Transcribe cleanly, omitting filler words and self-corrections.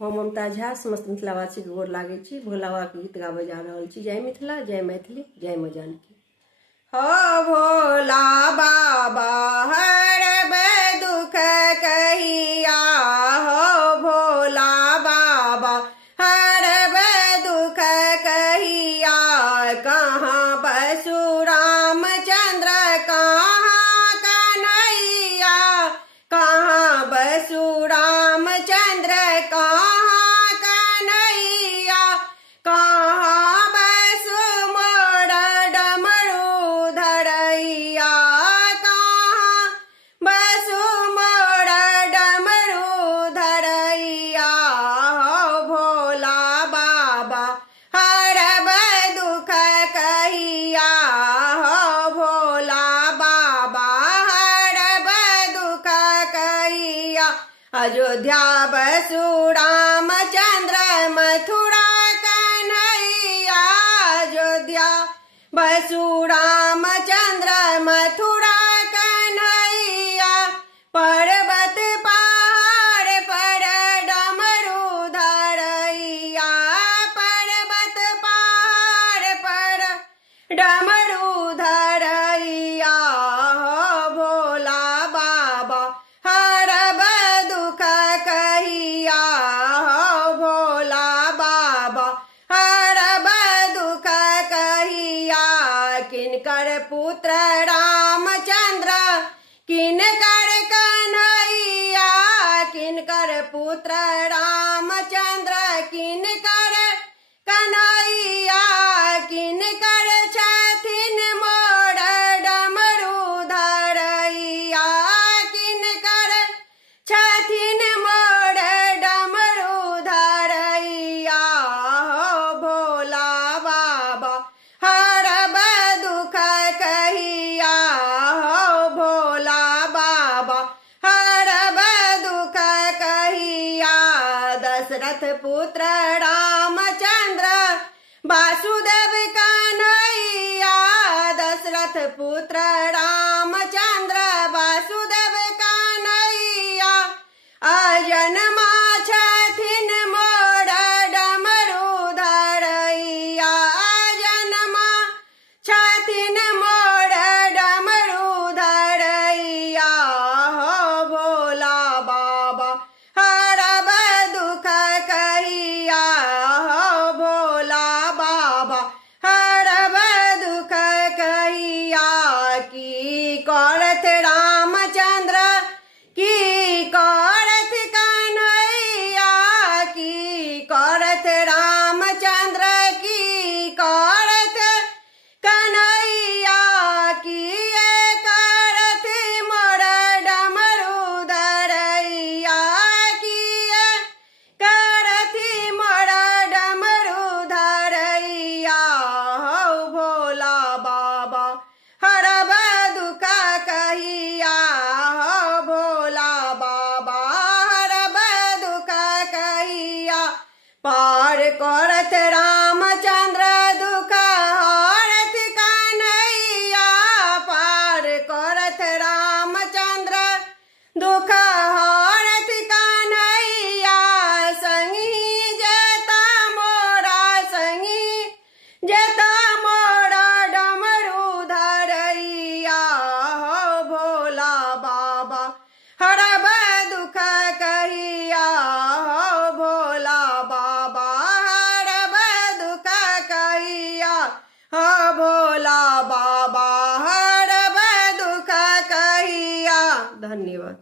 हम ममता झा समस्त मिथिलावासी के गोर लागे छी। भोला बाबा के गीत गाबे जा रहल छी। जय मिथिला, जय मैथिली, जय मां जानकी। हो भोला बाबा हरब दुख कहिया, हो भोला बाबा हरब दुख कहिया। कहाँ बसु रामचंद्र कहाँ कन्हैया, कहाँ बसु रामचंद्र कहाँ कन्हैया। कहाँ बसु मोर डमरू धरैया, कहाँ बसु मोर डमरू धरैया। हो भोला बाबा हरब दुख कहिया, हो भोला बाबा हरब दुख कहिया। अयोध्या बसु रामचंद्र मथुरा कन्हैया, अयोध्या बसु रामचंद्र मथुरा कन्हैया। पर्वत पहाड़ पर डमरू धरैया, पर्वत पहाड़ पर डमरू धरैया। हो भोला बाबा हरब दुख कहिया, हो भोला बाबा हरब दुख कहिया। किनकर पुत्र रामचंद्र किनकर कन्हैया, किनकर पुत्र रामचंद्र किनकर कन्हैया। किनकर छथिन मोर डमरू धरैया, किनकर छथिन मोर डमरू धरैया। हो भोला बाबा हरब दुख कहिया, हो भोला बाबा हरब दुख कहिया। दशरथ पुत्र रामचंद्र वासुदेव कन्हैया, दशरथ पुत्र रामचंद्र वासुदेव कन्हैया। अजन्मा छथिन मोर डमरू धरैया, अजन्मा छथिन मोर डमरू धरैया। हो भोला बाबा हरब दुख कहिया, हो भोला बाबा हरब दुख कहिया। की करत रामचंद्र की करत कन्हैया, की करत रामचंद्र की करत कन्हैया। किए करत मोर डमरू धरैया, किए करत मोर डमरू धरैया। हो भोला बाबा हरब दुख कहिया, हो भोला बाबा हरब दुख कहिया। पार करत रामचंद्र दुख हरत कन्हैया, पार करत रामचंद्र दुख हरत कन्हैया। संगी जेता मोरा, संगी जेता मोरा डमरू धरैया। हो भोला बाबा हरब दुख कहिया, हो भोला बाबा हरब दुख कहिया, हो भोला बाबा हरब दुख कहिया। धन्यवाद।